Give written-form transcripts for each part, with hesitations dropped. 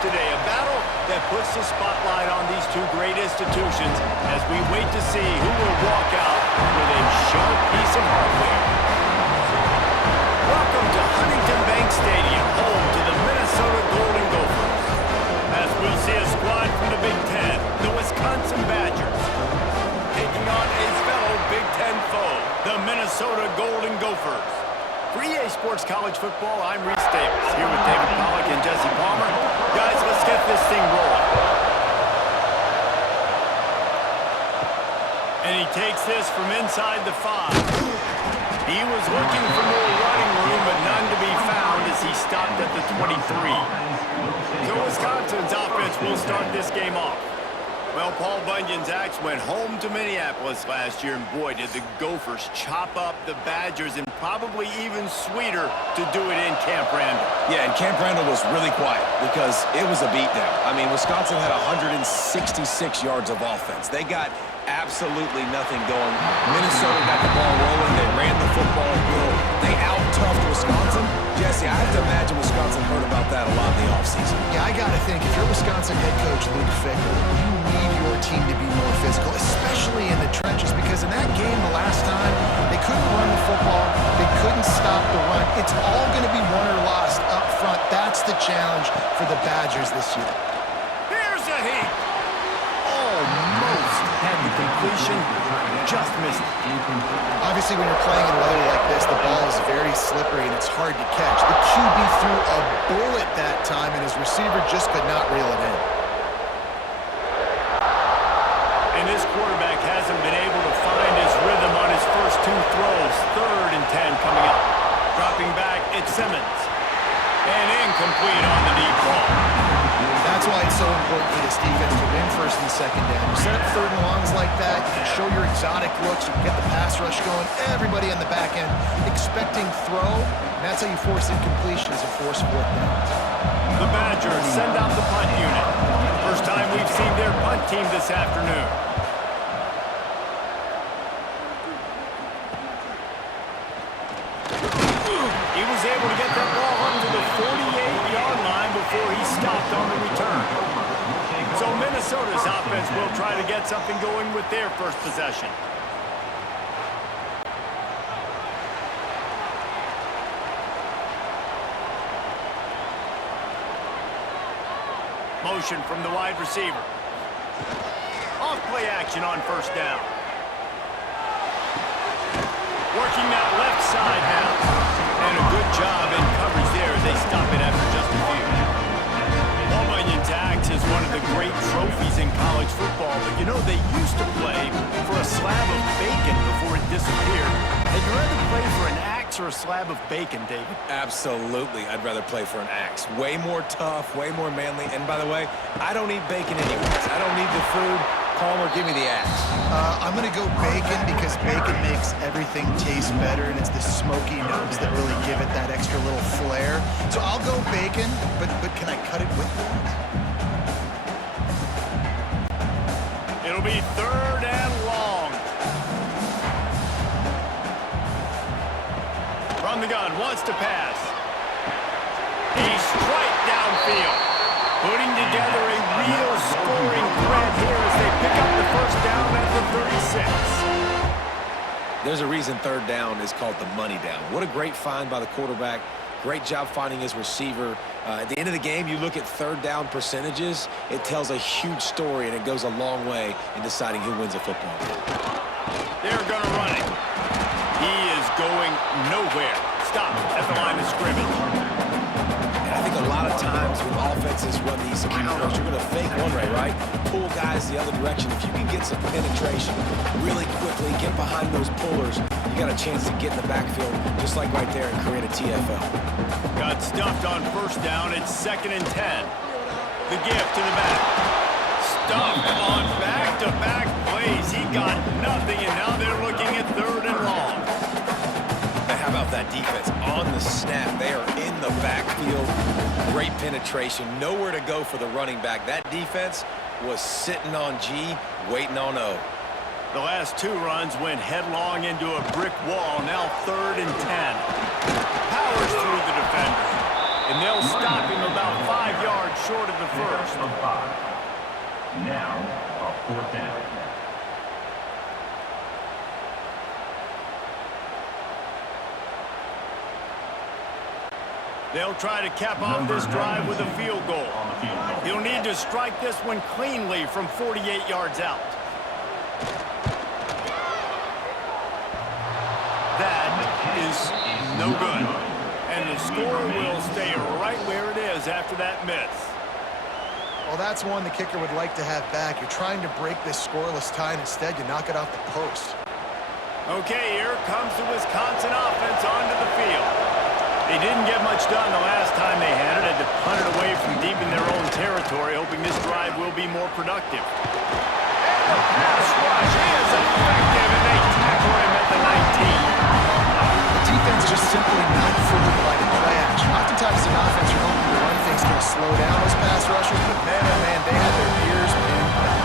today, a battle that puts the spotlight on these two great institutions as we wait to see who will walk out with a sharp piece of hardware. Welcome to Huntington Bank Stadium, home to the Minnesota Golden Gophers. As we'll see a squad from the Big Ten, the Wisconsin Badgers, taking on a fellow Big Ten foe, the Minnesota Golden Gophers. For EA Sports College Football, I'm Reese Davis, here with David Pollack and Jesse Palmer. Guys, let's get this thing rolling. And he takes this from inside the 5. He was looking for more running room, but none to be found as he stopped at the 23. So Wisconsin's offense will start this game off. Well, Paul Bunyan's axe went home to Minneapolis last year, and boy, did the Gophers chop up the Badgers, and probably even sweeter to do it in Camp Randall. Yeah, and Camp Randall was really quiet because it was a beatdown. I mean, Wisconsin had 166 yards of offense. They got absolutely nothing going. Minnesota got the ball rolling. They ran the football at will. They out-toughed Wisconsin. Jesse, I have to imagine Wisconsin heard about that a lot in the offseason. Yeah, I got to think, if you're Wisconsin head coach Luke Fickell, you need your team to be more physical, especially in the trenches, because in that game the last time, they couldn't run the football, they couldn't stop the run. It's all going to be won or lost up front. That's the challenge for the Badgers this year. Here's a heat. Almost had the completion, just missed it. Obviously, when you're playing in weather like this, the ball is very slippery and it's hard to catch. The QB threw a bullet that time, and his receiver just could not reel it in. And this quarterback hasn't been able to find his rhythm on his first two throws. 3rd and 10 coming up. Dropping back, it's Simmons. And incomplete on the deep ball. That's why it's so important for this defense to win 1st and 2nd down. You set up 3rd and longs like that, you can show your exotic looks, you can get the pass rush going, everybody on the back end expecting throw, and that's how you force incompletions and force 4th downs. The Badgers send out the punt unit. First time we've seen their punt team this afternoon. He was able to get that ball up to the 48-yard line before he stopped on the return. So Minnesota's offense will try to get something going with their first possession. Motion from the wide receiver. Off play action on 1st down. Working that left side now. And a good job in coverage there as they stop it after just a few. Paul Bunyan's axe is one of the great trophies in college football, but you know, they used to play for a slab of bacon before it disappeared. Would you rather play for an axe or a slab of bacon, David? Absolutely, I'd rather play for an axe. Way more tough, way more manly. And by the way, I don't eat bacon anyways. I don't need the food. Palmer, give me the axe. I'm going to go bacon because bacon makes everything taste better, and it's the smoky notes that really give it that extra little flair. So I'll go bacon, but can I cut it with the axe? It'll be 3rd and long. From the gun, wants to pass. He's straight downfield. Putting together a real scoring threat here as they pick up the 1st down at the 36. There's a reason 3rd down is called the money down. What a great find by the quarterback. Great job finding his receiver. At the end of the game, you look at 3rd down percentages. It tells a huge story, and it goes a long way in deciding who wins a football game. They're going to run it. He is going nowhere. Stop at the line of scrimmage. I think a lot of times when offenses run these counters, you're going to fake one way, right? Pull guys the other direction. If you can get some penetration really quickly, get behind those pullers, you got a chance to get in the backfield just like right there and create a TFL. Got stuffed on 1st down. It's 2nd and 10. The gift to the back. Stuffed on back-to-back plays. He got nothing, and now they're looking at 3rd and long. How about that defense? On the snap, they are in the backfield. Great penetration. Nowhere to go for the running back. That defense was sitting on G, waiting on O. The last 2 runs went headlong into a brick wall. Now 3rd and 10. Powers through the defender. And they'll stop him about 5 yards short of the first. Now, a 4th down. They'll try to cap off this drive with a field goal. He'll need to strike this one cleanly from 48 yards out. That is no good. And the score will stay right where it is after that miss. Well, that's one the kicker would like to have back. You're trying to break this scoreless tie, and instead you knock it off the post. Okay, here comes the Wisconsin offense onto the field. They didn't get much done the last time they had it. Had to punt it away from deep in their own territory, hoping this drive will be more productive. And the pass rush is effective, and they tackle him at the 19. The defense just simply not fooled by the play action. Oftentimes in offense, you're hoping the run thing's going to slow down those pass rushers, but man, oh man, they had their ears pinned back.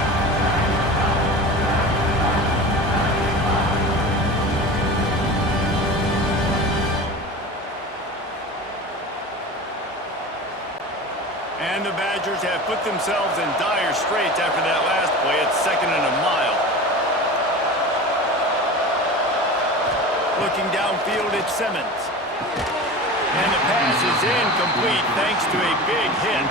And the Badgers have put themselves in dire straits after that last play. It's 2nd and a mile. Looking downfield, it's Simmons. And the pass is incomplete thanks to a big hit.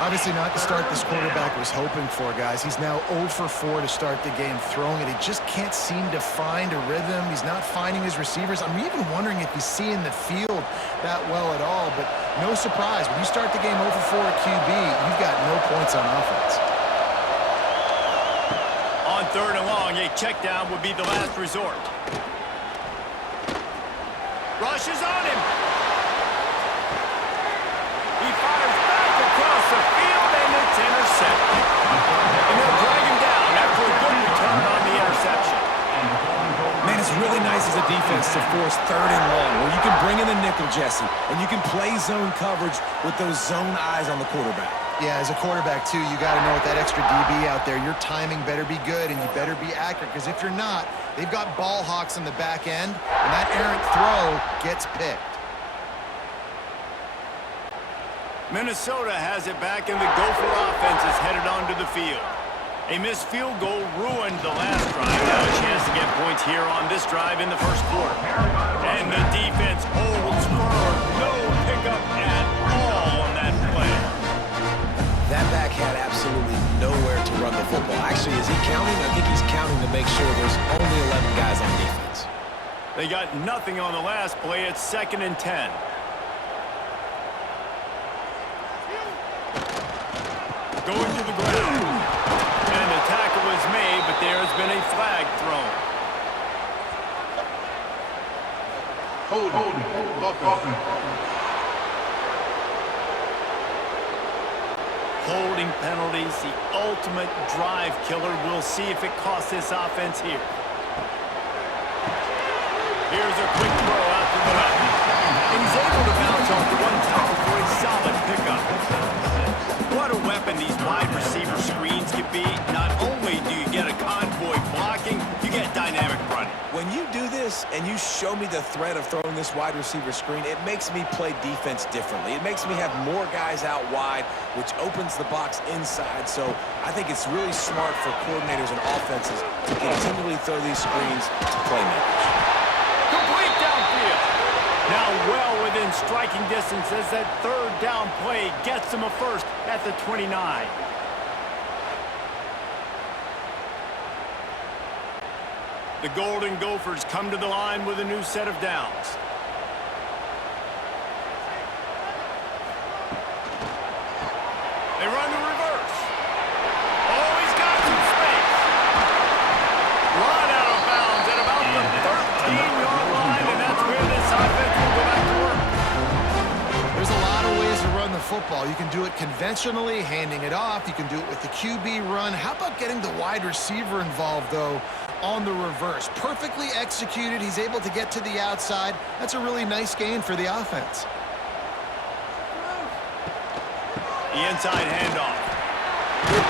Obviously not the start this quarterback was hoping for, guys. He's now 0 for 4 to start the game throwing it. He just can't seem to find a rhythm. He's not finding his receivers. I'm even wondering if he's seeing the field that well at all, but no surprise. When you start the game 0 for 4 at QB, you've got no points on offense. On 3rd and long, a check down would be the last resort. Rushes on him. He fires back across the field, and it's intercepted. And they'll drag him down after a good return on the interception. Man, it's really nice as a defense to force 3rd and long, where you can bring in the nickel, Jesse, and you can play zone coverage with those zone eyes on the quarterback. Yeah, as a quarterback, too, you got to know with that extra DB out there, your timing better be good and you better be accurate, because if you're not, they've got ball hawks on the back end, and that errant throw gets picked. Minnesota has it back, and the Gopher offense is headed onto the field. A missed field goal ruined the last drive. Now a chance to get points here on this drive in the first quarter. And the defense holds firm. No pickup at all on that play. That back had absolutely nowhere to run the football. Actually, is he counting? I think he's counting to make sure there's only 11 guys on defense. They got nothing on the last play. It's 2nd and 10. Going to the ground. And the tackle is made, but there has been a flag thrown. Holding penalties, the ultimate drive killer. We'll see if it costs this offense here. Here's a quick throw out to the left. And he's able to bounce off the one tackle for a solid pickup. What a weapon these wide receiver screens can be. Not only do you get a convoy blocking, you get dynamic running. When you do this and you show me the threat of throwing this wide receiver screen, it makes me play defense differently. It makes me have more guys out wide, which opens the box inside. So I think it's really smart for coordinators and offenses to continually throw these screens to playmakers. Complete downfield. Now well within striking distance as that 3rd down play gets them a first at the 29. The Golden Gophers come to the line with a new set of downs. They run the reverse. Oh, he's got some space. Run out of bounds at about the 13-yard line, and that's where this offense will go back to work. There's a lot of ways to run the football. You can do it conventionally, handing it off. You can do it with the QB run. How about getting the wide receiver involved, though, on the reverse? Perfectly executed. He's able to get to the outside. That's a really nice gain for the offense. The inside handoff. He'll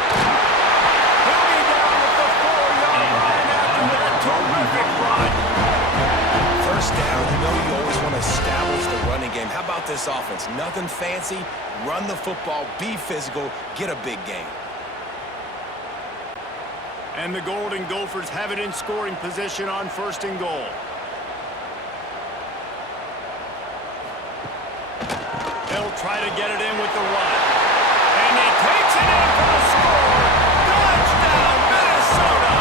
be down at the 4-yard line after that terrific run. First down, you know you always want to establish the running game. How about this offense? Nothing fancy. Run the football, be physical, get a big gain. And the Golden Gophers have it in scoring position on 1st and goal. They'll try to get it in with the run. And he takes it in for the score. Touchdown, Minnesota!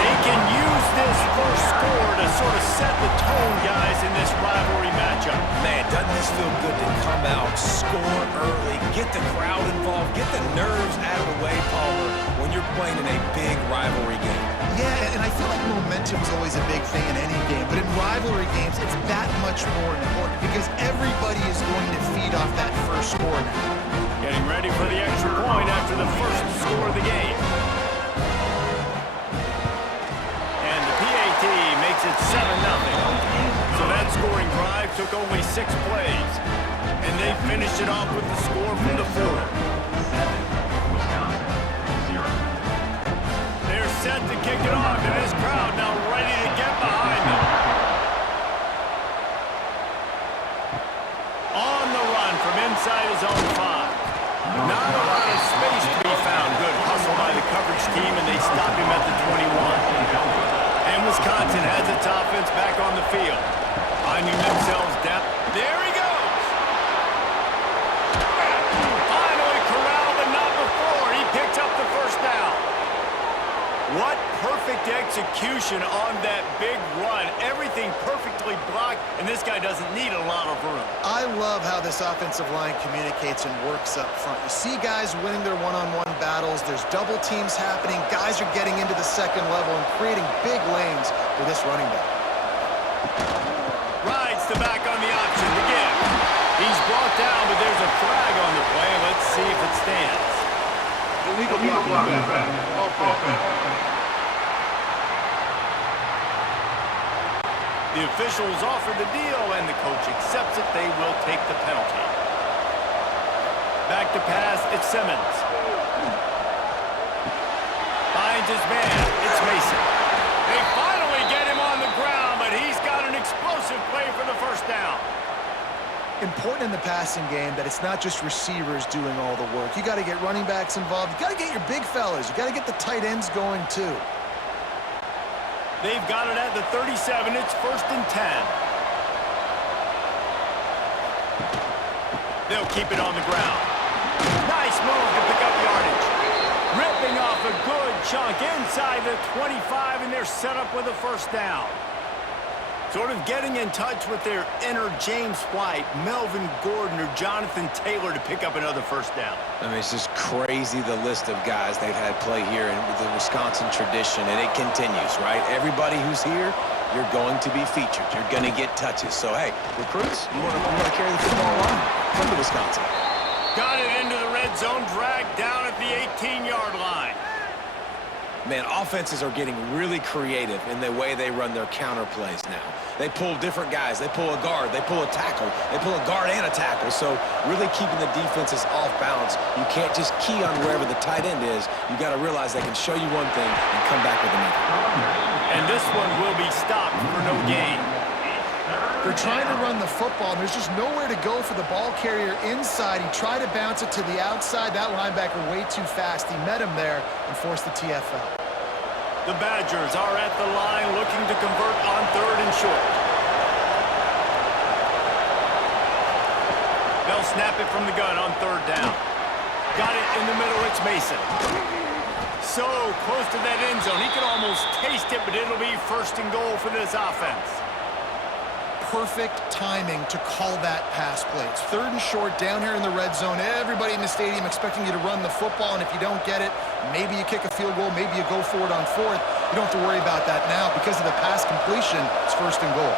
They can use this first score to sort of set the tone, guys, in this rivalry matchup. Man, doesn't this feel good to come out, score early, get the crowd involved, get the nerves out of the way, Palmer, when you're playing in a big rivalry game. Yeah, and I feel like momentum is always a big thing in any game, but in rivalry games, it's that much more important because everybody is going to feed off that first score now. Getting ready for the extra point after the first score of the game. And the PAT makes it 7-0. So that scoring drive took only 6 plays. And they finished it off with the score from the 4th. They're set to kick it off, and this crowd now ready to get behind them. On the run from inside his own 5. Not a lot of space to be found. Good hustle by the coverage team, and they stop him at the 21. And Wisconsin has its offense back on the field. Finding themselves depth. There he goes! Finally corralled, but not before. He picks up the first down. What perfect execution on that big run. Everything perfectly blocked, and this guy doesn't need a lot of room. I love how this offensive line communicates and works up front. You see guys winning their one-on-one battles. There's double teams happening. Guys are getting into the second level and creating big lanes for this running back. Rides the back on the option to give. He's brought down, but there's a flag on the play. Let's see if it stands. Illegal blocking back. Offense. The officials offer the deal, and the coach accepts it. They will take the penalty. Back to pass, it's Simmons. Finds his man, it's Mason. They finally get him on the ground, but he's got an explosive play for the first down. Important in the passing game that it's not just receivers doing all the work. You got to get running backs involved. You got to get your big fellas. You got to get the tight ends going too. They've got it at the 37. It's 1st and 10. They'll keep it on the ground. Nice move to pick up yardage. Ripping off a good chunk inside the 25, and they're set up with a first down. Sort of getting in touch with their inner James White, Melvin Gordon, or Jonathan Taylor to pick up another first down. I mean, it's just crazy the list of guys they've had play here in the Wisconsin tradition, and it continues, right? Everybody who's here, you're going to be featured. You're going to get touches. So, hey, recruits, you want to carry the football along? Come to Wisconsin. Got it into the red zone, dragged down at the 18-yard line. Man, offenses are getting really creative in the way they run their counter plays now. They pull different guys. They pull a guard. They pull a tackle. They pull a guard and a tackle. So really keeping the defenses off balance. You can't just key on wherever the tight end is. You got to realize they can show you one thing and come back with another. And this one will be stopped for no gain. They're trying to run the football, and there's just nowhere to go for the ball carrier inside. He tried to bounce it to the outside. That linebacker way too fast. He met him there and forced the TFL. The Badgers are at the line looking to convert on 3rd and short. They'll snap it from the gun on 3rd down. Got it in the middle, it's Mason. So close to that end zone. He can almost taste it, but it'll be 1st and goal for this offense. Perfect timing to call that pass play. It's 3rd and short down here in the red zone. Everybody in the stadium expecting you to run the football, and if you don't get it, maybe you kick a field goal, maybe you go for it on 4th. You don't have to worry about that now. Because of the pass completion, it's 1st and goal.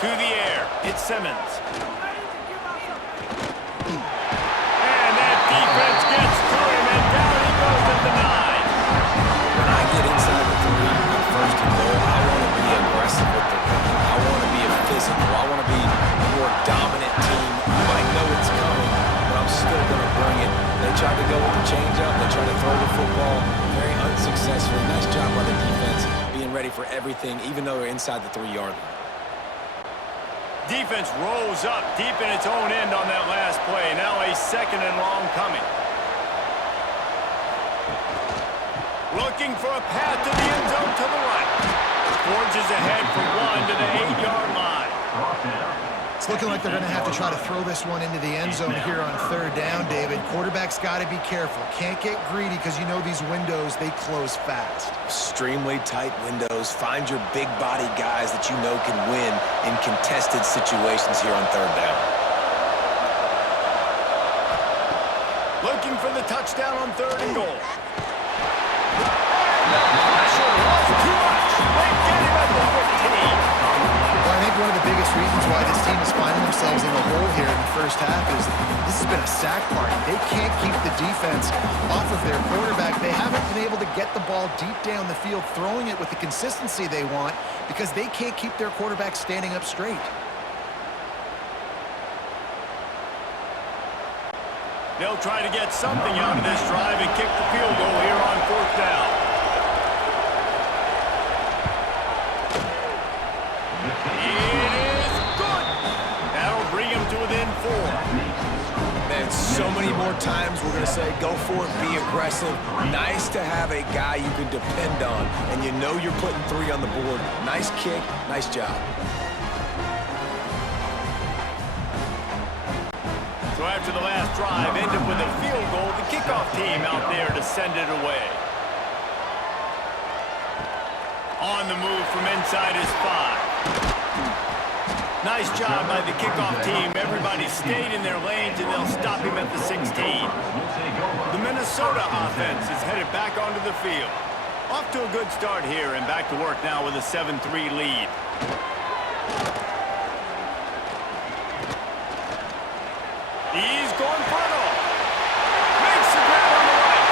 To the air, it's Simmons. And that defense gets to him, and down he goes at the 9. When I get inside the 3 on 1st and goal, I want to be aggressive with the run. I want to be a physical. I want to be a more dominant team. You might know it's coming, but I'm still going to bring it. They tried to go with the changeup. They tried to throw the football very unsuccessfully. Nice job by the defense being ready for everything, even though they're inside the 3-yard line. Defense rolls up deep in its own end on that last play. Now a 2nd and long coming. Looking for a path to the end zone to the right. Forges ahead for 1 to the 8-yard line. It's looking like they're going to have to try to throw this one into the end zone here on 3rd down, David. Quarterback's got to be careful. Can't get greedy because you know these windows, they close fast. Extremely tight windows. Find your big body guys that you know can win in contested situations here on 3rd down. Looking for the touchdown on 3rd and goal. Pressure was too much. They get him at the 15. Well, I think one of the biggest reasons why this team is finding themselves in the hole here in the first half is this has been a sack party. They can't keep the defense off of their quarterback. They haven't been able to get the ball deep down the field, throwing it with the consistency they want because they can't keep their quarterback standing up straight. They'll try to get something out of this drive and kick the field goal here on 4th down. It is good. That'll bring him to within 4. Man, so many more times we're going to say, go for it, be aggressive. Nice to have a guy you can depend on, and you know you're putting 3 on the board. Nice kick, nice job. So after the last drive, end up with a field goal. The kickoff team out there to send it away. On the move from inside his 5. Nice job by the kickoff team. Everybody stayed in their lanes, and they'll stop him at the 16. The Minnesota offense is headed back onto the field. Off to a good start here, and back to work now with a 7-3 lead. He's going for it all. Makes the grab on the right.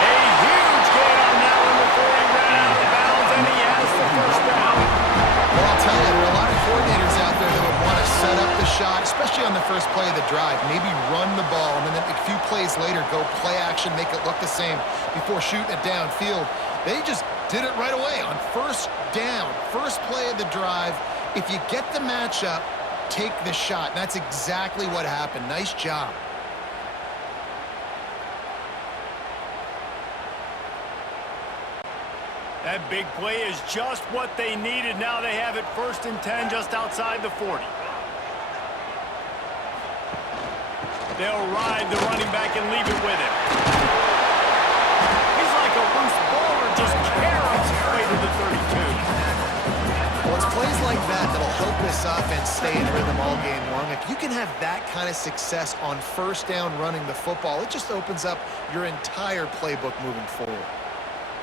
A huge gain on that one before he ran out of bounds, and he has the 1st down. Well, I'll tell you, there are a lot of coordinators out there that would want to set up the shot, especially on the first play of the drive. Maybe run the ball, and then a few plays later, go play action, make it look the same before shooting it downfield. They just did it right away on 1st down. First play of the drive. If you get the matchup, take the shot. And that's exactly what happened. Nice job. That big play is just what they needed. Now they have it 1st and 10 just outside the 40. They'll ride the running back and leave it with him. He's like a loose baller, just carries his way to the 32. Well, it's plays like that that'll help this offense stay in rhythm all game long. If you can have that kind of success on 1st down running the football, it just opens up your entire playbook moving forward.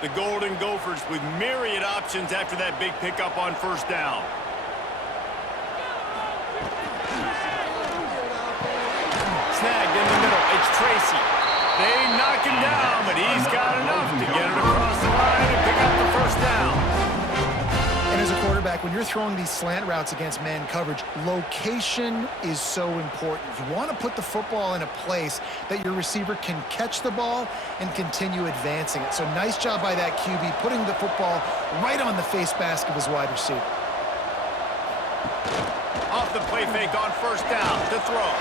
The Golden Gophers with myriad options after that big pickup on 1st down. Snagged in the middle. It's Tracy. They knock him down, but he's got enough to get it across the line and pick up the 1st down. And as a quarterback, when you're throwing these slant routes against man coverage, location is so important. You want to put the football in a place that your receiver can catch the ball and continue advancing it. So nice job by that QB, putting the football right on the face mask of his wide receiver. Off the play fake on 1st down to throw.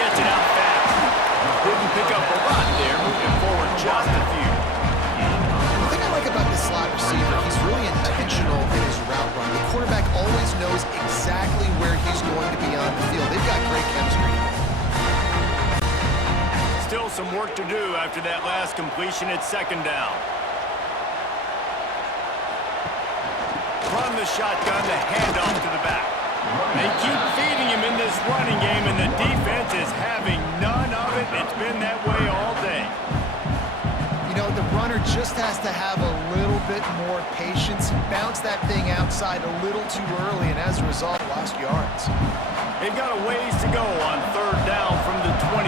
Gets it out fast. Didn't pick up a lot there, moving forward just a few. The thing I like about this slot receiver, he's really intentional in his route run. The quarterback always knows exactly where he's going to be on the field. They've got great chemistry. Still some work to do after that last completion at 2nd down. From the shotgun, the handoff to the back. They keep feeding him in this running game, and the defense is having none of it. It's been that way all day. You know, the runner just has to have a little bit more patience. He bounced that thing outside a little too early, and as a result, lost yards. They've got a ways to go on 3rd down from the 24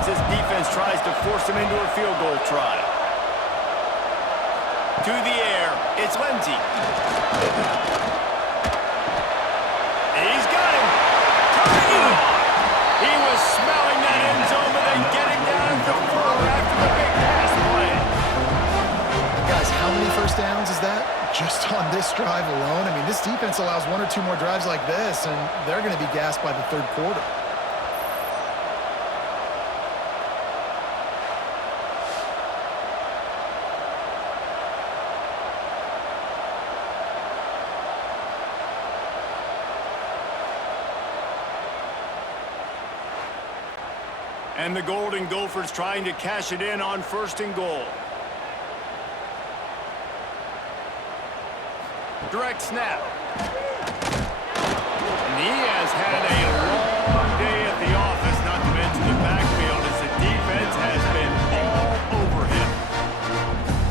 as this defense tries to force them into a field goal try. To the air, it's Lindsey. He's got him. Coming in. He was smelling that end zone, but they get him down at the 4 after the big pass play. And guys, how many 1st first downs is that? Just on this drive alone? I mean, this defense allows 1 or 2 more drives like this, and they're going to be gassed by the third quarter. And the Golden Gophers trying to cash it in on 1st and goal. Direct snap. And he has had a long day at the office, not to mention the backfield, as the defense has been all over him.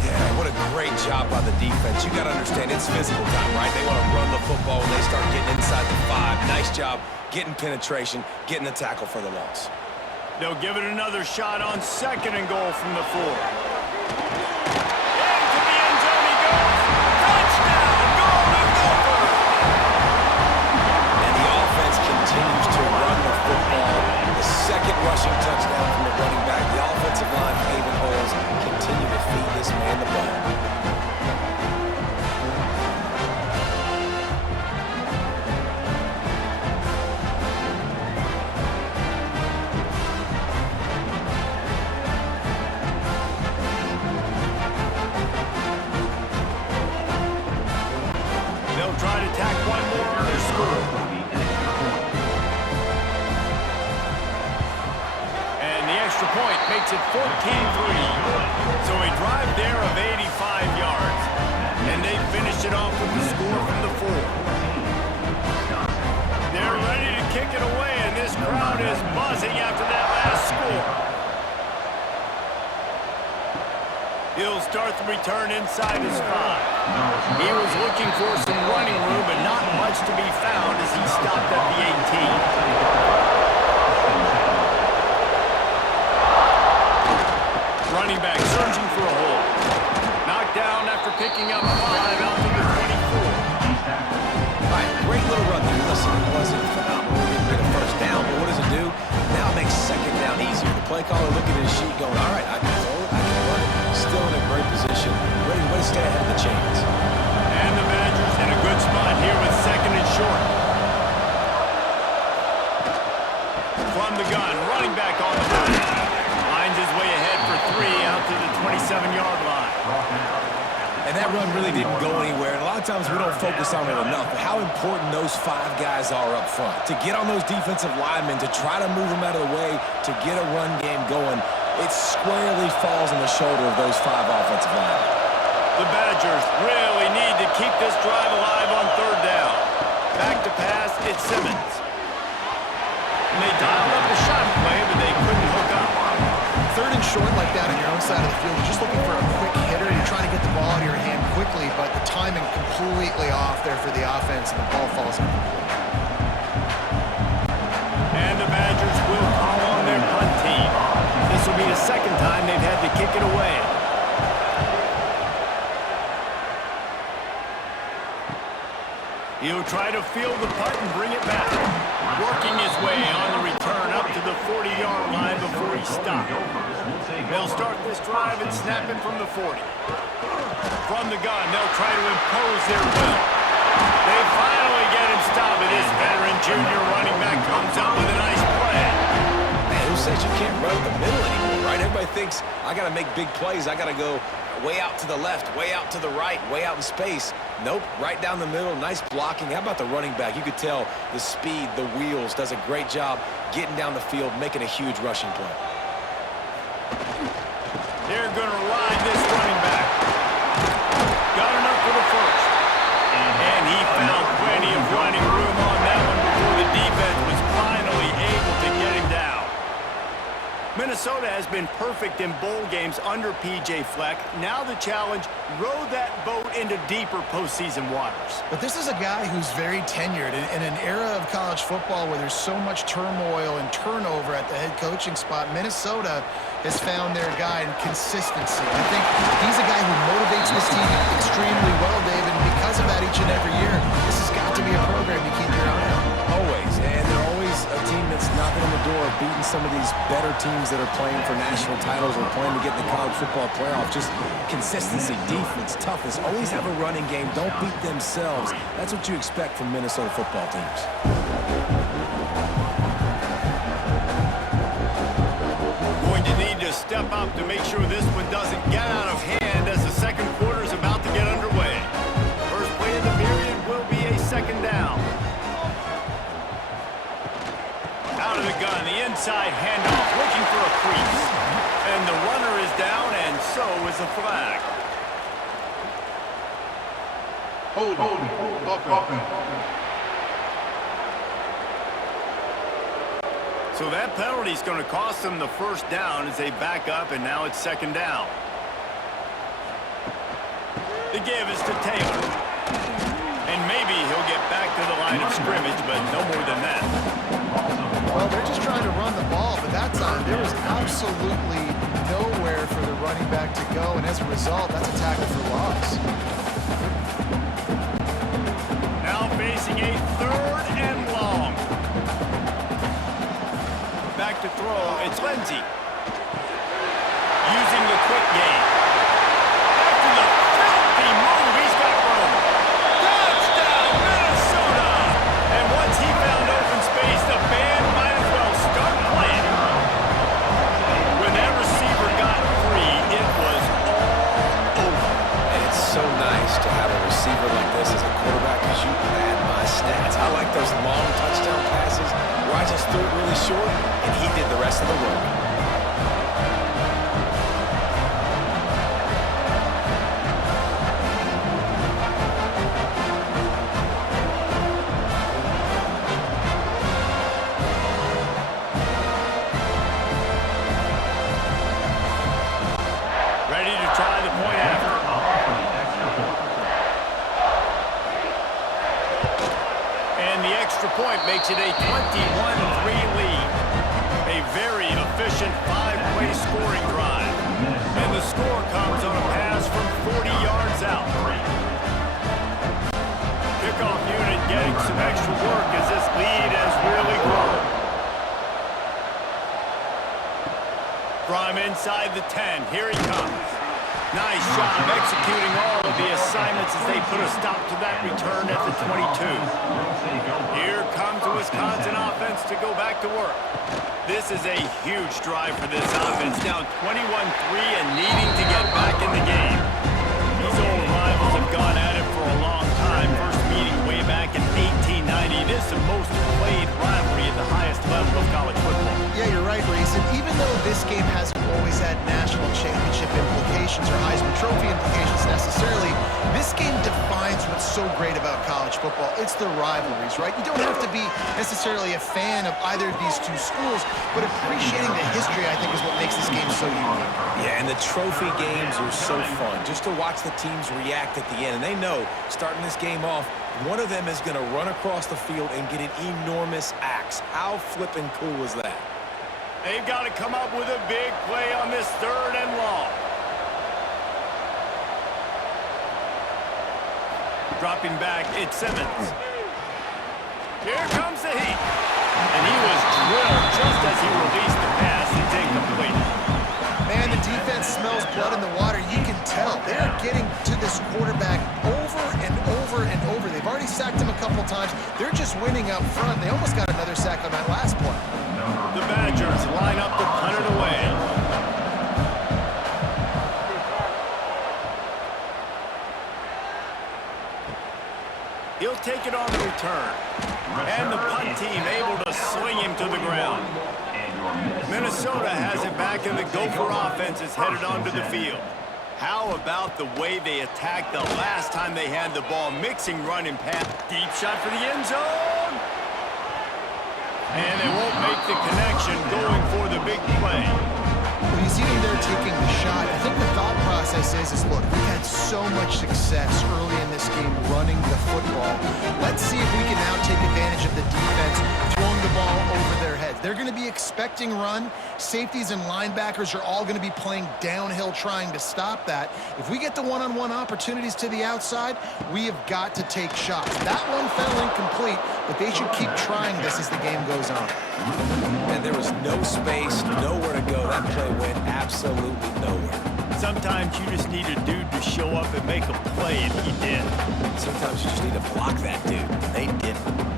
Yeah, what a great job by the defense. You got to understand, it's physical time, right? They want to run the football when they start getting inside the 5. Nice job getting penetration, getting the tackle for the loss. They'll give it another shot on 2nd and goal from the 4. Continues to run the football. The 2nd rushing touchdown from the running back. The offensive line paving holes. Continue to feed this man the ball. They'll try to tack one more on their score. Extra point makes it 14-3. So a drive there of 85 yards. And they finish it off with the score from the 4. They're ready to kick it away, and this crowd is buzzing after that last score. He'll start the return inside his 5. He was looking for some running room, but not much to be found as he stopped at the 18. Running back searching for a hole. Knocked down after picking up 5 out to the 24. All right, great little run there. Listen, it wasn't phenomenal. He didn't get a first down, but what does it do? Now it makes 2nd down easier. The play caller looking at his sheet going, all right, I can throw it, I can run it. Still in a great position, ready to stay ahead of the chains. And the Badgers in a good spot here with 2nd and short. From the gun, running back on the run. Finds his way ahead for 3 out to the 27-yard line. And that run really didn't go anywhere. And a lot of times we don't focus on it enough, but how important those 5 guys are up front. To get on those defensive linemen, to try to move them out of the way, to get a run game going, it squarely falls on the shoulder of those 5 offensive linemen. The Badgers really need to keep this drive alive on 3rd down. Back to pass, it's Simmons. And they dialed up the shot play, but they couldn't hook up. 3rd and short like that on your own side of the field, you're just looking for a quick hitter. You're trying to get the ball out of your hand quickly, but the timing completely off there for the offense, and the ball falls incomplete. And the Badgers will call on their punt team. This will be the 2nd time they've had to kick it away. He'll try to field the punt and bring it back. Working his way on the return up to the 40-yard line before he stopped. They'll start this drive and snap it from the 40. From the gun, they'll try to impose their will. They finally get him stopped, and this veteran junior running back comes up with a nice play. Man, who says you can't run up the middle anymore, right? Everybody thinks, I got to make big plays. I got to go way out to the left, way out to the right, way out in space. Nope, right down the middle, nice blocking. How about the running back? You could tell the speed, the wheels, does a great job getting down the field, making a huge rushing play. They're going to ride this running back. Got enough for the 1st. And he found plenty of running room on that one before the defense was finally able to get him down. Minnesota has been perfect in bowl games under P.J. Fleck. Now the challenge, row that boat into deeper postseason waters. But this is a guy who's very tenured in an era of college football where there's so much turmoil and turnover at the head coaching spot. Minnesota has found their guy in consistency. I think he's a guy who motivates this team extremely well, David, and because of that each and every year, this has got to be a program you keep your eye on. Always, and they're always a team that's knocking on the door of beating some of these better teams that are playing for national titles or playing to get in the college football playoff. Just consistency, defense, toughness. Always have a running game. Don't beat themselves. That's what you expect from Minnesota football teams. Going to need to step up to make sure this one doesn't get out of hand as the second quarter is about to get underway. First play of the period will be a second down. Out of the gun, the inside handoff, looking for a crease. And the runner is down, and so is a flag. Hold offense. So that penalty is going to cost them the first down as they back up, and now it's second down. The give is to Taylor. And maybe he'll get back to the line of scrimmage, but no more than that. Well, they're just trying to run the ball, but that time there was absolutely nowhere for the running back to go, and as a result, that's a tackle for loss. Now facing a third and long. Back to throw, it's Lindsey. Using the quick game. Back to the filthy move, he's got room. Touchdown, Minnesota! And once he found open space, the band might as well start playing. When that receiver got free, it was all over. And it's so nice to have a receiver like this as a quarterback because you pad my stats. I like those long touchdown passes where I just threw it really short and he did the rest of the work. Ready to try the point after. And the extra point makes it a 21-3 lead. A very efficient five-play scoring drive. And the score comes on a pass from 40 yards out. Kickoff unit getting some extra work as this lead has really grown. From inside the 10, here he comes. Nice job executing all of the assignments as they put a stop to that return at the 22. Here comes the Wisconsin offense to go back to work. This is a huge drive for this offense, down 21-3 and needing to get back in the game. These old rivals have gone at it for a long time, first meeting way back in 1890. It is the most played rivalry at the highest level of college football. Yeah, you're right, Reese. And even though this game hasn't always had national championship implications or Heisman Trophy implications necessarily, this game defines what's so great about college football. It's the rivalries, right? You don't have to be necessarily a fan of either of these two schools, but appreciating the history, I think, is what makes this game so unique. Yeah, and the trophy games are so fun, just to watch the teams react at the end. And they know, starting this game off, one of them is going to run across the field and get an enormous axe. How flippin' cool is that? They've got to come up with a big play on this third and long. Dropping back, it's Simmons. Here comes the heat. And he was drilled just as he released the pass. It's incomplete. Man, the defense smells blood in the water. You can tell. They're getting to this quarterback over and over and over. They've already sacked him a couple times. They're just winning up front. They almost got another sack on that last play. The Badgers line up to punt it away. He'll take it on the return. And the punt team able to swing him to the ground. Minnesota has it back, and the Gopher offense is headed onto the field. How about the way they attacked the last time they had the ball, mixing run and pass. Deep shot for the end zone. And they won't make the connection, going for the big play. When you see them there taking the shot, I think the thought process is look, we've had so much success early in this game running the football. Let's see if we can now take advantage of the defense throwing the ball over their heads. They're going to be expecting run. Safeties and linebackers are all going to be playing downhill trying to stop that. If we get the one-on-one opportunities to the outside, we have got to take shots. That one fell incomplete, but they should keep trying this as the game goes on. And there was no space, nowhere to go. That play went absolutely nowhere. Sometimes you just need a dude to show up and make a play, and he did. Sometimes you just need to block that dude, and they didn't.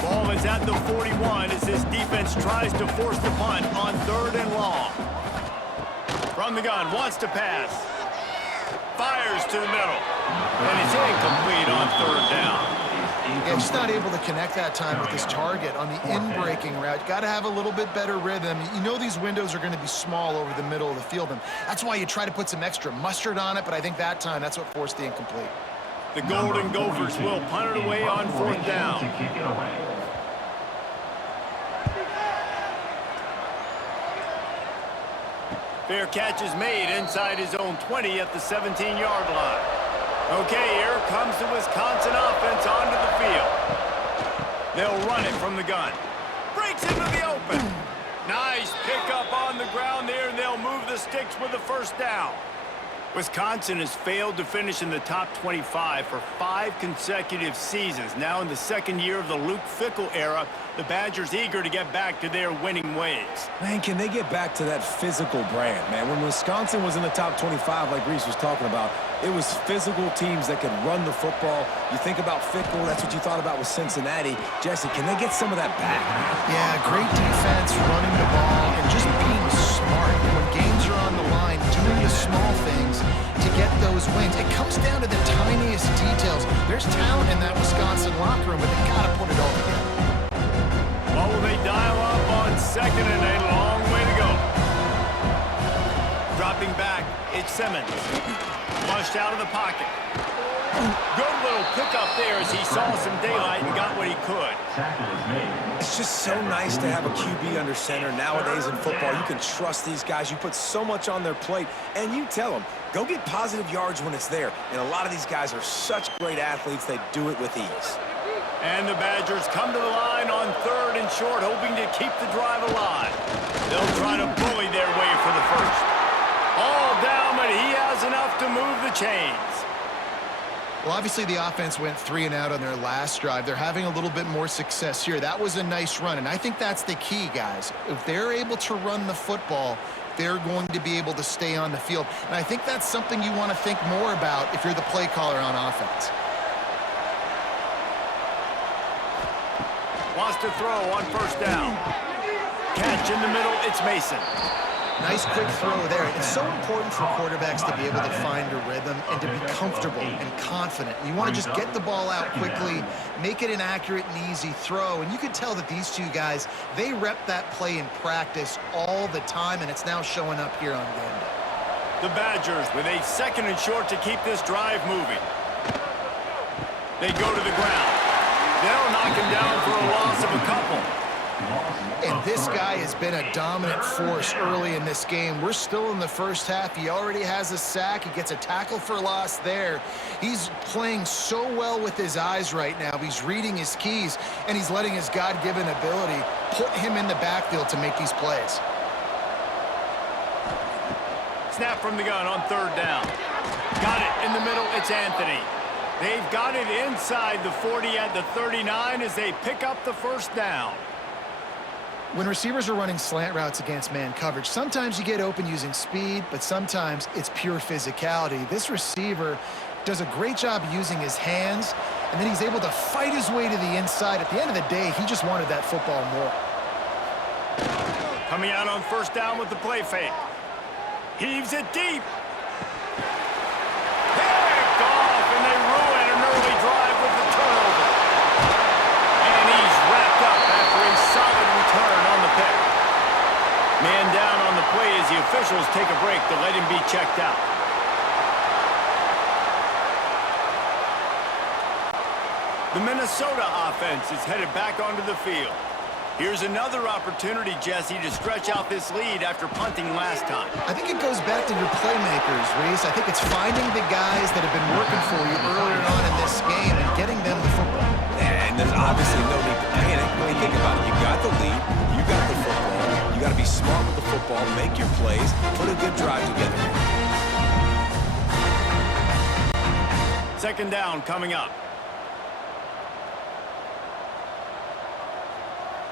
Ball is at the 41 as this defense tries to force the punt on 3rd and long. From the gun, wants to pass. Fires to the middle. And it's incomplete on 3rd down. Yeah, just not able to connect that time with his target on the in-breaking route. Got to have a little bit better rhythm. You know these windows are going to be small over the middle of the field, and that's why you try to put some extra mustard on it, but I think that time that's what forced the incomplete. The Golden Gophers will punt it away on 4th down. Fair catch is made inside his own 20 at the 17-yard line. Okay, here comes the Wisconsin offense onto the field. They'll run it from the gun. Breaks into the open. Nice pickup on the ground there, and they'll move the sticks with the 1st down. Wisconsin has failed to finish in the top 25 for 5 consecutive seasons. Now in the 2nd year of the Luke Fickell era, the Badgers eager to get back to their winning ways. Man, can they get back to that physical brand, man? When Wisconsin was in the top 25, like Reese was talking about, it was physical teams that could run the football. You think about Fickell, that's what you thought about with Cincinnati. Jesse, can they get some of that back? Yeah, great defense, running the ball, and just being smart. When games are on the line, doing the small things to get those wins. It comes down to the tiniest details. There's talent in that Wisconsin locker room, but they got to put it all together. What will they dial up on 2nd and a long way to go? Dropping back, it's Simmons. Flushed out of the pocket. Good little pickup there as he saw some daylight and got what he could. It's just so nice to have a QB under center nowadays in football. You can trust these guys. You put so much on their plate, and you tell them, go get positive yards when it's there. And a lot of these guys are such great athletes, they do it with ease. And the Badgers come to the line on 3rd and short, hoping to keep the drive alive. They'll try to bully their way for the 1st. All down, but he has enough to move the chains. Well, obviously the offense went 3 and out on their last drive. They're having a little bit more success here. That was a nice run, and I think that's the key, guys. If they're able to run the football, they're going to be able to stay on the field. And I think that's something you want to think more about if you're the play caller on offense. Wants to throw on 1st down. Catch in the middle, it's Mason. Nice quick throw there. It's so important for quarterbacks to be able to find a rhythm and to be comfortable and confident. You want to just get the ball out quickly, make it an accurate and easy throw. And you can tell that these 2 guys, they rep that play in practice all the time, and it's now showing up here on game day. The Badgers with a 2nd and short to keep this drive moving. They go to the ground. They'll knock him down for a loss of a couple. And this guy has been a dominant force early in this game. We're still in the 1st half. He already has a sack. He gets a tackle for loss there. He's playing so well with his eyes right now. He's reading his keys, and he's letting his God-given ability put him in the backfield to make these plays. Snap from the gun on 3rd down. Got it in the middle. It's Anthony. They've got it inside the 40 at the 39 as they pick up the 1st down. When receivers are running slant routes against man coverage, sometimes you get open using speed, but sometimes it's pure physicality. This receiver does a great job using his hands, and then he's able to fight his way to the inside. At the end of the day, he just wanted that football more. Coming out on 1st down with the play fake. Heaves it deep. Picked off, and they ruin an early drive with the turnover. And he's wrapped up after a solid return on the pick. Man down on the play as the officials take a break to let him be checked out. The Minnesota offense is headed back onto the field. Here's another opportunity, Jesse, to stretch out this lead after punting last time. I think it goes back to your playmakers, Reese. I think it's finding the guys that have been working for you earlier on in this game and getting them the football. And there's obviously no need to panic. When you think about it, you got the lead, you got the football. You got to be smart with the football, make your plays, put a good drive together. Second down coming up.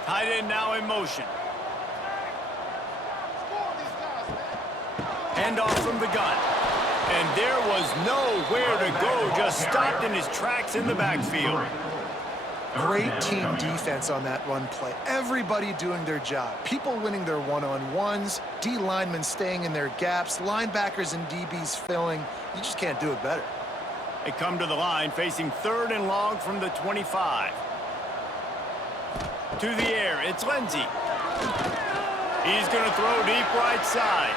Tight end now in motion. Handoff from the gun. And there was nowhere to go, just stopped in his tracks in the backfield. Great team defense on that run play. Everybody doing their job. People winning their one-on-ones, D linemen staying in their gaps, linebackers and DBs filling. You just can't do it better. They come to the line facing third and long from the 25. To the air, it's Lindsey. He's going to throw deep right side.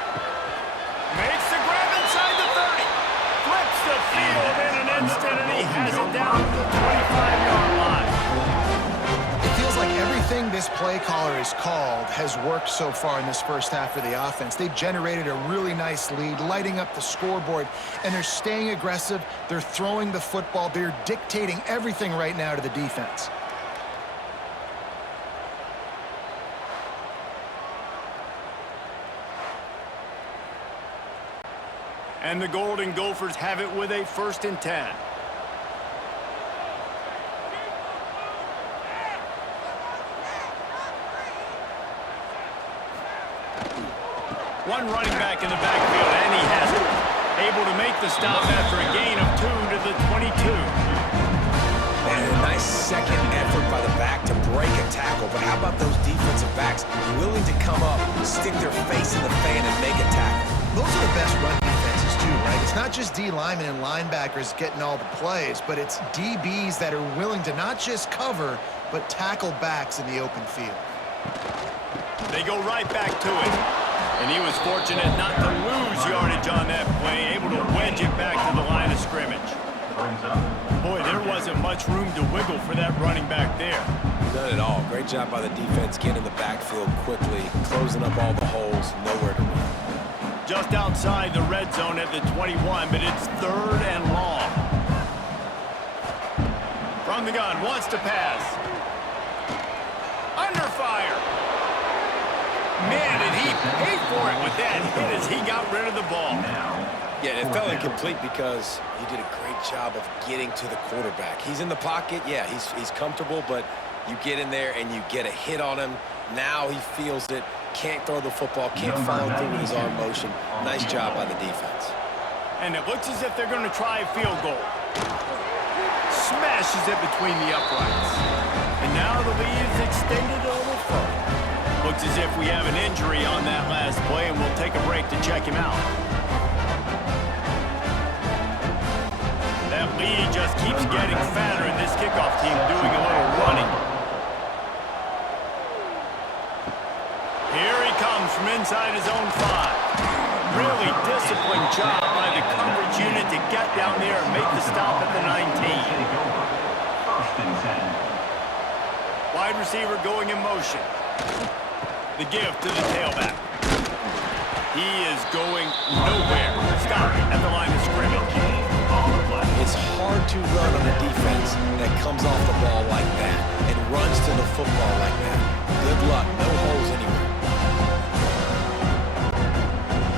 Makes the grab inside the 30. Flips the field in an instant, and he has it down to the 25-yard line. It feels like everything this play caller has called has worked so far in this first half of the offense. They've generated a really nice lead, lighting up the scoreboard, and they're staying aggressive. They're throwing the football. They're dictating everything right now to the defense. And the Golden Gophers have it with a 1st and 10. One running back in the backfield, and he has it. Able to make the stop after a gain of 2 to the 22. And a nice second effort by the back to break a tackle. But how about those defensive backs willing to come up, stick their face in the fan, and make a tackle? Those are the best run defenses too, right? It's not just D linemen and linebackers getting all the plays, but it's DBs that are willing to not just cover, but tackle backs in the open field. They go right back to it. And he was fortunate not to lose yardage on that play, able to wedge it back to the line of scrimmage. Boy, there wasn't much room to wiggle for that running back there. None at all. Great job by the defense getting in the backfield quickly, closing up all the holes, nowhere to run. Just outside the red zone at the 21, but it's 3rd and long. From the gun, wants to pass. Under fire. Man, did he pay for it with that hit as he got rid of the ball. Yeah, it felt incomplete because he did a great job of getting to the quarterback. He's in the pocket. Yeah, he's comfortable, but you get in there and you get a hit on him. Now he feels it. Can't throw the football, can't follow through with his arm motion. Nice job by the defense. And it looks as if they're going to try a field goal. Smashes it between the uprights. And now the lead is extended a little further. Looks as if we have an injury on that last play, and we'll take a break to check him out. That lead just keeps getting fatter, and this kickoff team doing a little running. Here he comes from inside his own 5. Really disciplined job by the coverage unit to get down there and make the stop at the 19. Wide receiver going in motion. The give to the tailback. He is going nowhere. Stop at the line of scrimmage. It's hard to run on a defense that comes off the ball like that and runs to the football like that. Good luck. No holes anywhere.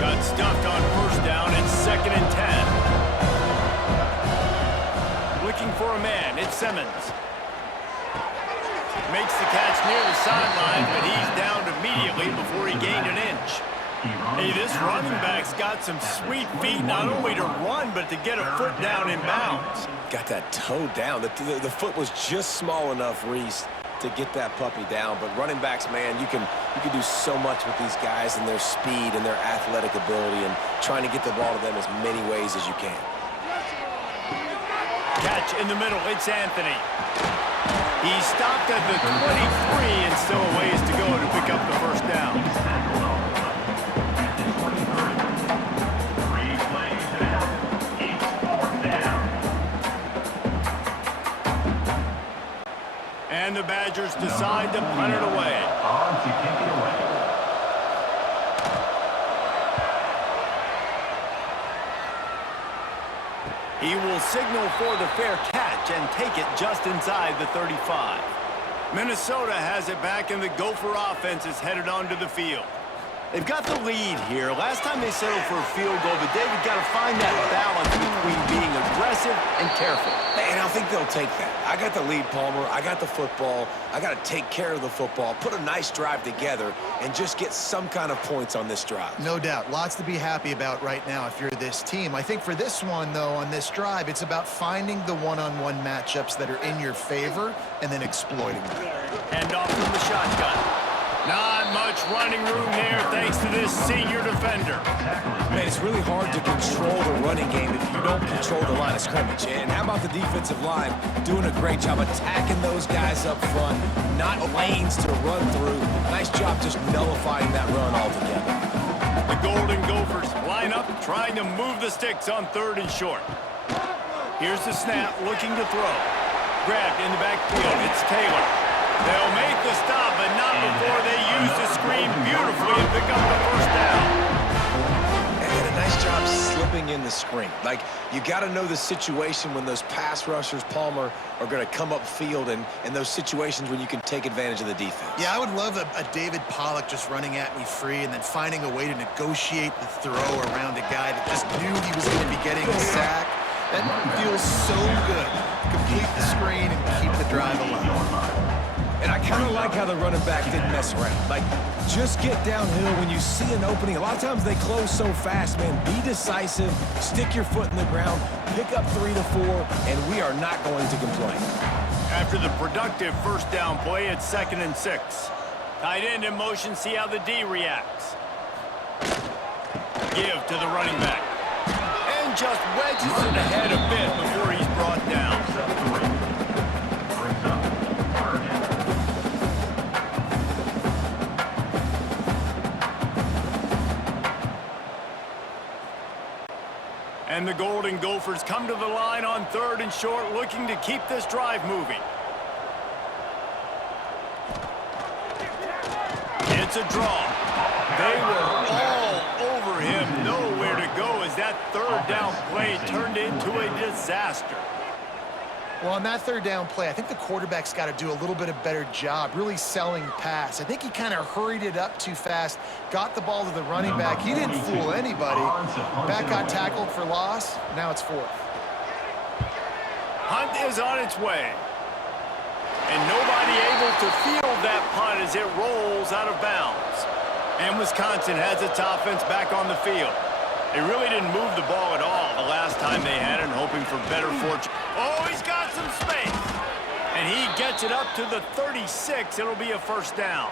Got stuffed on 1st down. It's 2nd and 10. Looking for a man. It's Simmons. Makes the catch near the sideline, but he's downed immediately before he gained an inch. Hey, this running back's got some sweet feet, not only to run, but to get a foot down in bounds. Got that toe down. The foot was just small enough, Reese, to get that puppy down. But running backs, man, you can do so much with these guys and their speed and their athletic ability and trying to get the ball to them as many ways as you can. Catch in the middle. It's Anthony. He stopped at the 23 and still a ways to go to pick up the 1st down. And the Badgers decide to punt it away. He will signal for the fair catch and take it just inside the 35. Minnesota has it back, and the Gopher offense is headed onto the field. They've got the lead here. Last time they settled for a field goal, but David got to find that balance between being aggressive and careful. And I think they'll take that. I got the lead, Palmer. I got the football. I got to take care of the football, put a nice drive together, and just get some kind of points on this drive. No doubt. Lots to be happy about right now if you're this team. I think for this one, though, on this drive, it's about finding the one-on-one matchups that are in your favor and then exploiting them. Hand off from the shotgun. Not much running room there thanks to this senior defender. Man, it's really hard to control the running game if you don't control the line of scrimmage. And how about the defensive line doing a great job attacking those guys up front, not lanes to run through. Nice job just nullifying that run altogether. The Golden Gophers line up, trying to move the sticks on 3rd and short. Here's the snap, looking to throw. Grabbed in the backfield, it's Taylor. They'll make the stop, but not before they use the screen beautifully and pick up the first down. And a nice job slipping in the screen. Like, you got to know the situation when those pass rushers, Palmer, are going to come upfield and those situations when you can take advantage of the defense. Yeah, I would love a David Pollock just running at me free and then finding a way to negotiate the throw around a guy that just knew he was going to be getting a sack. That feels so good. Complete the screen and keep the drive alive. And I kind of like how the running back didn't mess around. Like, just get downhill when you see an opening. A lot of times they close so fast, man. Be decisive, stick your foot in the ground, pick up 3 to 4, and we are not going to complain. After the productive first down play, it's 2nd and 6. Tight end in motion, see how the D reacts. Give to the running back. And just wedges it ahead a bit before he's brought down. And the Golden Gophers come to the line on 3rd and short, looking to keep this drive moving. It's a draw. They were all over him, nowhere to go as that 3rd down play turned into a disaster. Well, on that 3rd down play, I think the quarterback's got to do a little bit of better job really selling pass. I think he kind of hurried it up too fast, got the ball to the running back. He didn't fool anybody. Back got tackled for loss. Now it's 4th. Hunt is on its way. And nobody able to field that punt as it rolls out of bounds. And Wisconsin has its offense back on the field. They really didn't move the ball at all the last time they had it, hoping for better fortune. Oh, he's got some space. And he gets it up to the 36. It'll be a first down.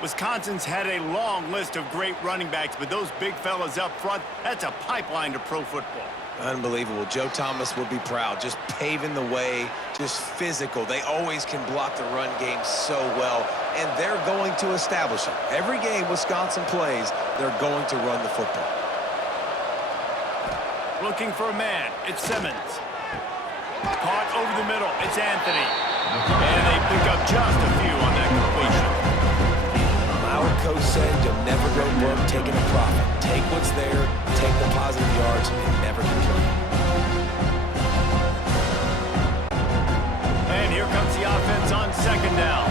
Wisconsin's had a long list of great running backs, but those big fellas up front, that's a pipeline to pro football. Unbelievable. Joe Thomas would be proud. Just paving the way, just physical. They always can block the run game so well, and they're going to establish it. Every game Wisconsin plays, they're going to run the football. Looking for a man. It's Simmons. Caught over the middle. It's Anthony. And they pick up just a few on that completion. Our coach said you'll never go broke taking a profit. Take what's there, take the positive yards, and never complain. And here comes the offense on 2nd down.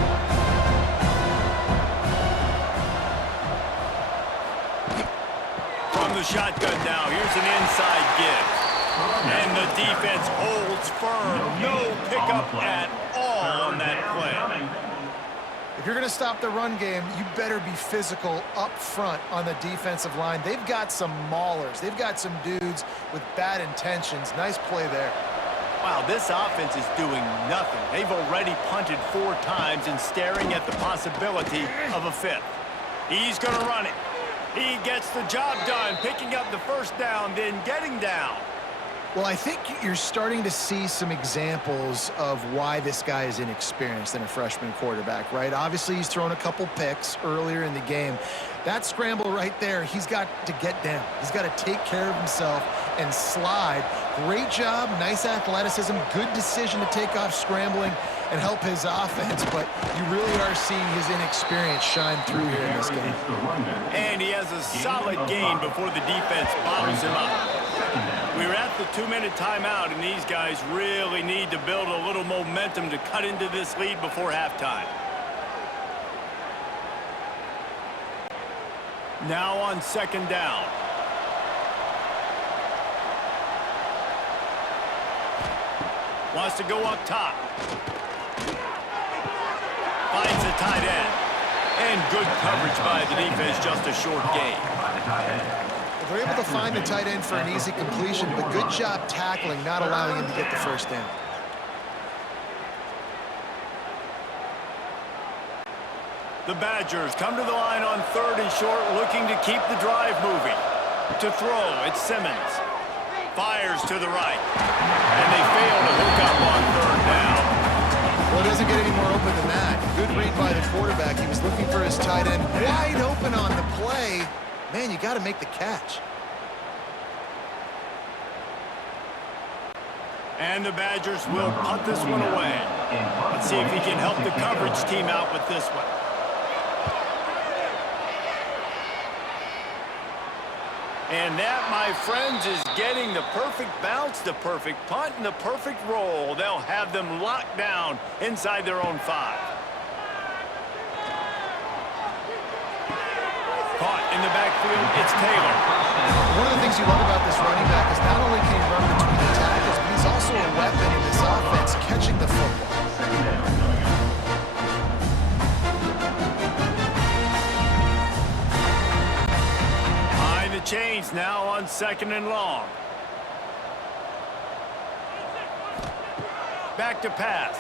From the shotgun now, here's an inside give. And the defense holds firm. No pickup at all on that play. If you're going to stop the run game, you better be physical up front on the defensive line. They've got some maulers. They've got some dudes with bad intentions. Nice play there. Wow, this offense is doing nothing. They've already punted 4 times and staring at the possibility of a 5th. He's going to run it. He gets the job done, picking up the first down, then getting down. Well, I think you're starting to see some examples of why this guy is inexperienced in a freshman quarterback, right? Obviously, he's thrown a couple picks earlier in the game. That scramble right there, he's got to get down. He's got to take care of himself and slide. Great job, nice athleticism, good decision to take off scrambling and help his offense, but you really are seeing his inexperience shine through here in this game. And he has a solid gain before the defense bottles him up. We're at the 2-minute timeout, and these guys really need to build a little momentum to cut into this lead before halftime. Now on second down. Wants to go up top. Finds the tight end. And good coverage by the defense, just a short gain. They're able to find the tight end for an easy completion, but good job tackling, not allowing him to get the first down. The Badgers come to the line on 3rd and short, looking to keep the drive moving. To throw, it's Simmons. Fires to the right. And they fail to hook up on 3rd down. Well, it doesn't get any more open than that. Good read by the quarterback. He was looking for his tight end wide open on the play. Man, you got to make the catch. And the Badgers will punt this one away. Let's see if he can help the coverage team out with this one. And that, my friends, is getting the perfect bounce, the perfect punt, and the perfect roll. They'll have them locked down inside their own 5. Caught in the backfield, it's Taylor. One of the things you love about this running back is not only can he run between the tackles, but he's also a weapon in this offense, catching the football. Chains now on 2nd and long. Back to pass.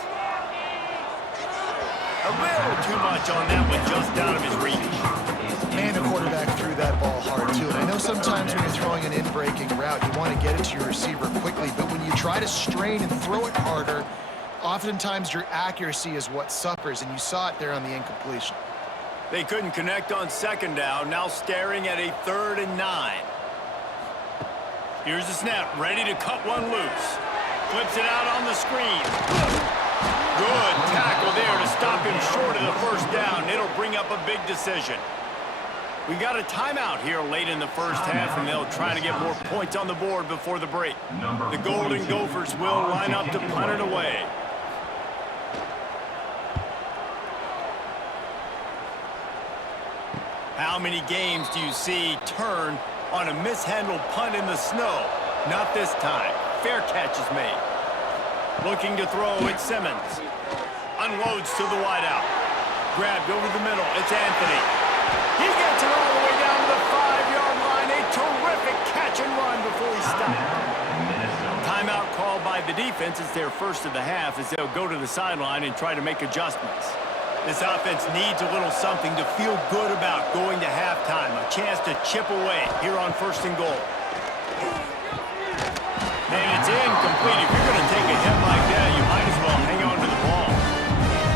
A little too much on that one, just out of his reach. And the quarterback threw that ball hard, too. And I know sometimes when you're throwing an in-breaking route, you want to get it to your receiver quickly. But when you try to strain and throw it harder, oftentimes your accuracy is what suffers. And you saw it there on the incompletion. They couldn't connect on 2nd down, now staring at a 3rd and 9. Here's the snap, ready to cut one loose. Flips it out on the screen. Good tackle there to stop him short of the first down. It'll bring up a big decision. We got a timeout here late in the first half, and they'll try to get more points on the board before the break. The Golden Gophers will line up to punt it away. How many games do you see turn on a mishandled punt in the snow? Not this time. Fair catch is made. Looking to throw, it's Simmons. Unloads to the wideout. Grabbed over the middle, it's Anthony. He gets it all the way down to the 5-yard line. A terrific catch and run before he stopped. Timeout called by the defense. It's their first of the half as they'll go to the sideline and try to make adjustments. This offense needs a little something to feel good about going to halftime. A chance to chip away here on 1st and goal. And it's incomplete. If you're going to take a hit like that, you might as well hang on to the ball.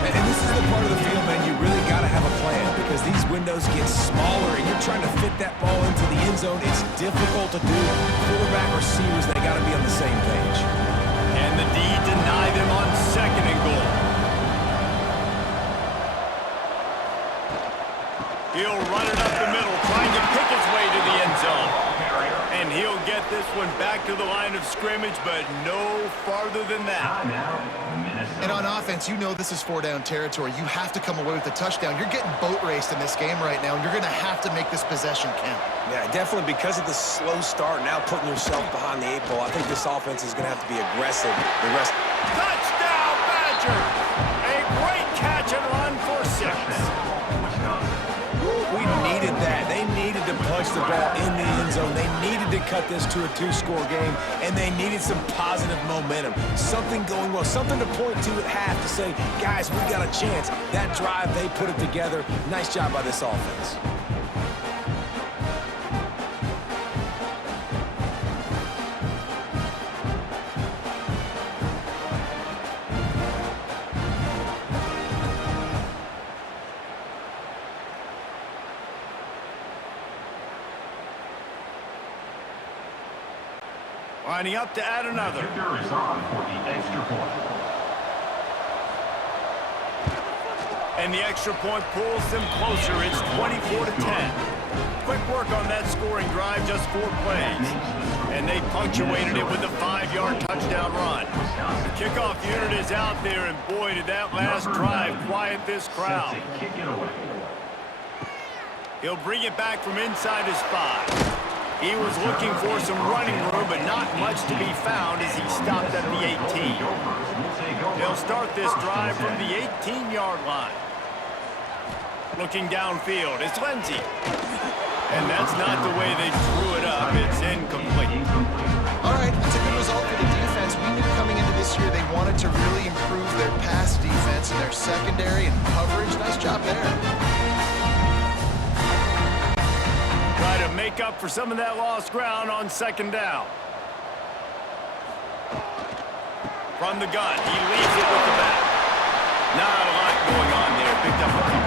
And this is the part of the field, man, you really got to have a plan because these windows get smaller and you're trying to fit that ball into the end zone. It's difficult to do. Quarterback, receivers, they got to be on the same page. And the D deny them on 2nd and goal. He'll run it up the middle, trying to pick his way to the end zone. And he'll get this one back to the line of scrimmage, but no farther than that. And on offense, you know this is 4-down territory. You have to come away with a touchdown. You're getting boat raced in this game right now, and you're going to have to make this possession count. Yeah, definitely because of the slow start, now putting yourself behind the 8 ball. I think this offense is going to have to be aggressive the rest. Touchdown, Badgers! A great catch and run for 6. We needed that. They needed to punch the ball in the end zone. They needed to cut this to a 2-score game, and they needed some positive momentum. Something going well, something to point to at half to say, guys, we got a chance. That drive, they put it together. Nice job by this offense. Lining up to add another. Kicker is on for the extra point. And the extra point pulls them closer. It's 24-10. Quick work on that scoring drive, just 4 plays. And they punctuated it with a 5-yard touchdown run. The kickoff unit is out there, and boy, did that last drive quiet this crowd. He'll bring it back from inside his 5. He was looking for some running room, but not much to be found as he stopped at the 18. He'll start this drive from the 18-yard line. Looking downfield, it's Lindsey. And that's not the way they drew it up. It's incomplete. All right, that's a good result for the defense. We knew coming into this year they wanted to really improve their pass defense and their secondary and coverage. Nice job there. Try to make up for some of that lost ground on 2nd down. From the gun, he leaves it with the back. Not a lot going on there. Picked up a couple.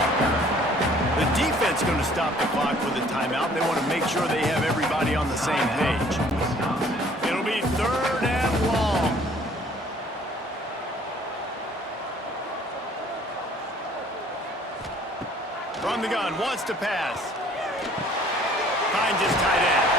The defense going to stop the clock with a timeout. They want to make sure they have everybody on the same page. It'll be 3rd and long. From the gun, wants to pass. Finds his tight end.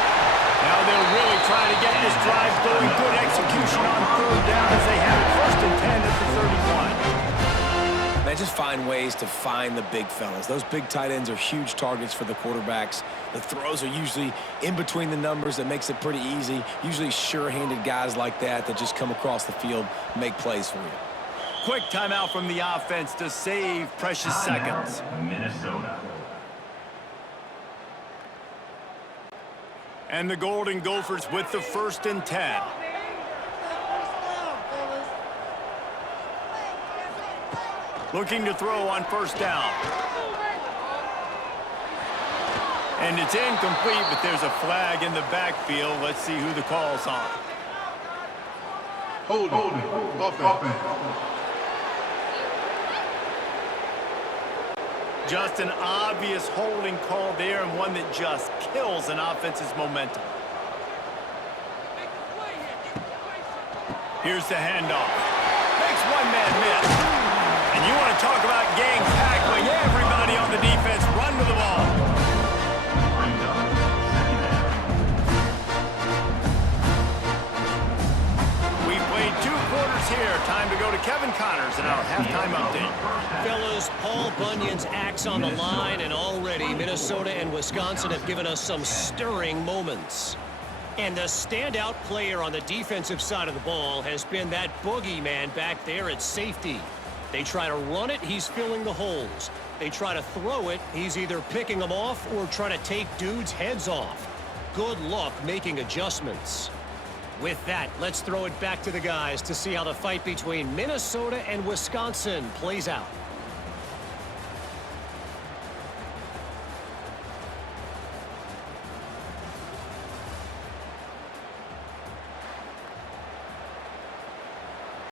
Now they'll really try to get this drive going. Good execution on 3rd down as they have it 1st and 10 at the 31. They just find ways to find the big fellas. Those big tight ends are huge targets for the quarterbacks. The throws are usually in between the numbers. That makes it pretty easy. Usually sure-handed guys like that just come across the field, make plays for you. Quick timeout from the offense to save precious seconds. Minnesota. And the Golden Gophers with the 1st and 10. Looking to throw on 1st down. And it's incomplete, but there's a flag in the backfield. Let's see who the call's on. Hold it. Offense. Just an obvious holding call there, and one that just kills an offense's momentum. Here's the handoff. Makes one man miss. And you want to talk about gang tackling. Everybody on the defense run to the ball. We've played 2 quarters here. Time to go to Kevin Connors in our halftime update. Fellas, Paul Bunyan's axe on the line, and already Minnesota and Wisconsin have given us some stirring moments. And the standout player on the defensive side of the ball has been that boogeyman back there at safety. They try to run it, he's filling the holes. They try to throw it, he's either picking them off or trying to take dudes' heads off. Good luck making adjustments. With that, let's throw it back to the guys to see how the fight between Minnesota and Wisconsin plays out.